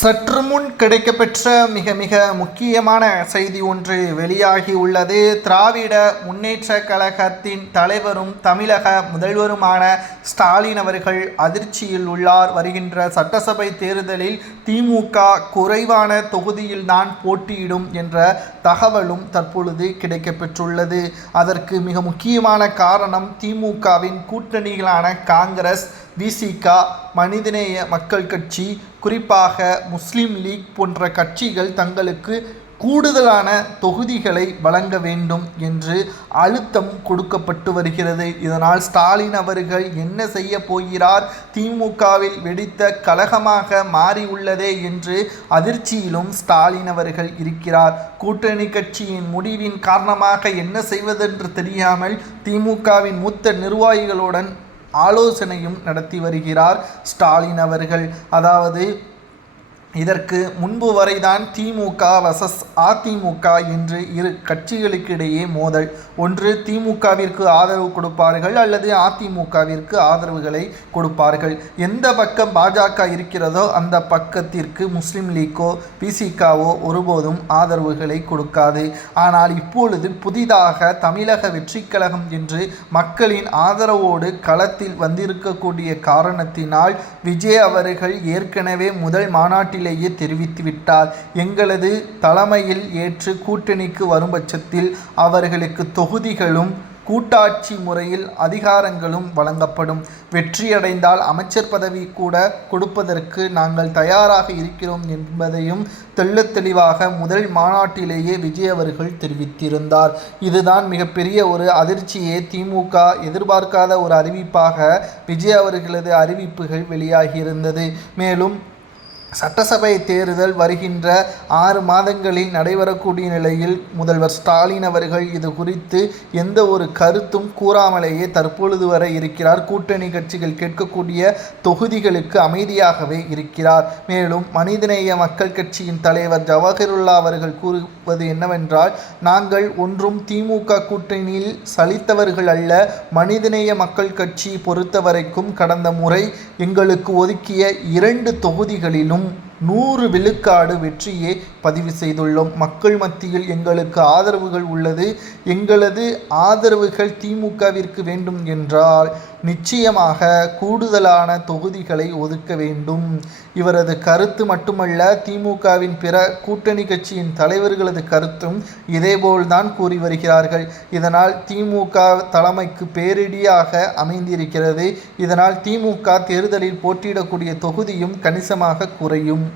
சற்று முன் கிடைக்கப்பெற்ற மிக மிக முக்கியமான செய்தி ஒன்று வெளியாகி உள்ளது. திராவிட முன்னேற்ற கழகத்தின் தலைவரும் தமிழக முதல்வருமான ஸ்டாலின் அவர்கள் அதிர்ச்சியில் உள்ளார். வருகின்ற சட்டசபை தேர்தலில் திமுக குறைவான தொகுதியில் தான் போட்டியிடும் என்ற தகவலும் தற்பொழுது கிடைக்கப்பெற்றுள்ளது. அதற்கு மிக முக்கியமான காரணம் திமுகவின் கூட்டணிகளான காங்கிரஸ், விசிக, மனிதநேய மக்கள் கட்சி, குறிப்பாக முஸ்லிம் லீக் போன்ற கட்சிகள் தங்களுக்கு கூடுதலான தொகுதிகளை வழங்க வேண்டும் என்று அழுத்தம் கொடுக்கப்பட்டு வருகிறது. இதனால் ஸ்டாலின் அவர்கள் என்ன செய்ய போகிறார், திமுகவில் வெடித்த கலகமாக மாறியுள்ளதே என்று அதிர்ச்சியிலும் ஸ்டாலின் அவர்கள் இருக்கிறார். கூட்டணி கட்சியின் முடிவின் காரணமாக என்ன செய்வதென்று தெரியாமல் திமுகவின் மூத்த நிர்வாகிகளுடன் ஆலோசனையும் நடத்தி வருகிறார் ஸ்டாலின் அவர்கள். அதாவது இதற்கு முன்பு வரைதான் திமுக வர்சஸ் அதிமுக என்று இரு கட்சிகளுக்கிடையே மோதல். ஒன்று திமுகவிற்கு ஆதரவு கொடுப்பார்கள் அல்லது அதிமுகவிற்கு ஆதரவுகளை கொடுப்பார்கள். எந்த பக்கம் பாஜக இருக்கிறதோ அந்த பக்கத்திற்கு முஸ்லிம் லீக்கோ பிசிகாவோ ஒருபோதும் ஆதரவுகளை கொடுக்காது. ஆனால் இப்பொழுது புதிதாக தமிழக வெற்றி கழகம் என்று மக்களின் ஆதரவோடு களத்தில் வந்திருக்கக்கூடிய காரணத்தினால் விஜய் அவர்கள் ஏற்கனவே முதல் மாநாட்டில் தெரிவித்துவிட்டார். எங்களது தலைமையில் ஏற்று கூட்டணிக்கு வரும் பட்சத்தில் அவர்களுக்கு தொகுதிகளும் கூட்டாட்சி முறையில் அதிகாரங்களும் வழங்கப்படும். வெற்றியடைந்தால் அமைச்சர் பதவி கூட கொடுப்பதற்கு நாங்கள் தயாராக இருக்கிறோம் என்பதையும் தெளிவாக முதல் மாநாட்டிலேயே விஜய் அவர்கள் தெரிவித்திருந்தார். இதுதான் மிகப்பெரிய ஒரு அதிர்ச்சியே. திமுக எதிர்பார்க்காத ஒரு அறிவிப்பாக விஜய் அவர்களது அறிவிப்புகள் வெளியாகியிருந்தது. மேலும் சட்டசபை தேர்தல் வருகின்ற 6 மாதங்களில் நடைபெறக்கூடிய நிலையில் முதல்வர் ஸ்டாலின் அவர்கள் இது குறித்து எந்த ஒரு கருத்தும் கூறாமலேயே தற்பொழுது வரை இருக்கிறார். கூட்டணி கட்சிகள் கேட்கக்கூடிய தொகுதிகளுக்கு அமைதியாகவே இருக்கிறார். மேலும் மனிதநேய மக்கள் கட்சியின் தலைவர் ஜவஹருல்லா அவர்கள் கூறுவது என்னவென்றால், நாங்கள் ஒன்றும் திமுக கூட்டணியில் சலித்தவர்கள் அல்ல. மனிதநேய மக்கள் கட்சி பொறுத்தவரைக்கும் கடந்த முறை எங்களுக்கு ஒதுக்கிய 2 தொகுதிகளிலும் 100 விழுக்காடு வெற்றியை பதிவு செய்துள்ளோம். மக்கள் மத்தியில் எங்களுக்கு ஆதரவுகள் உள்ளது. எங்களது ஆதரவுகள் திமுகவிற்கு வேண்டும் என்றால் நிச்சயமாக கூடுதலான தொகுதிகளை ஒதுக்க வேண்டும். இவரது கருத்து மட்டுமல்ல, திமுகவின் பிற கூட்டணி கட்சியின் தலைவர்களது கருத்தும் இதேபோல்தான் கூறி வருகிறார்கள். இதனால் திமுக தலைமைக்கு பேரிடியாக அமைந்திருக்கிறது. இதனால் திமுக தேர்தலில் போட்டியிடக்கூடிய தொகுதியும் கணிசமாக குறையும்.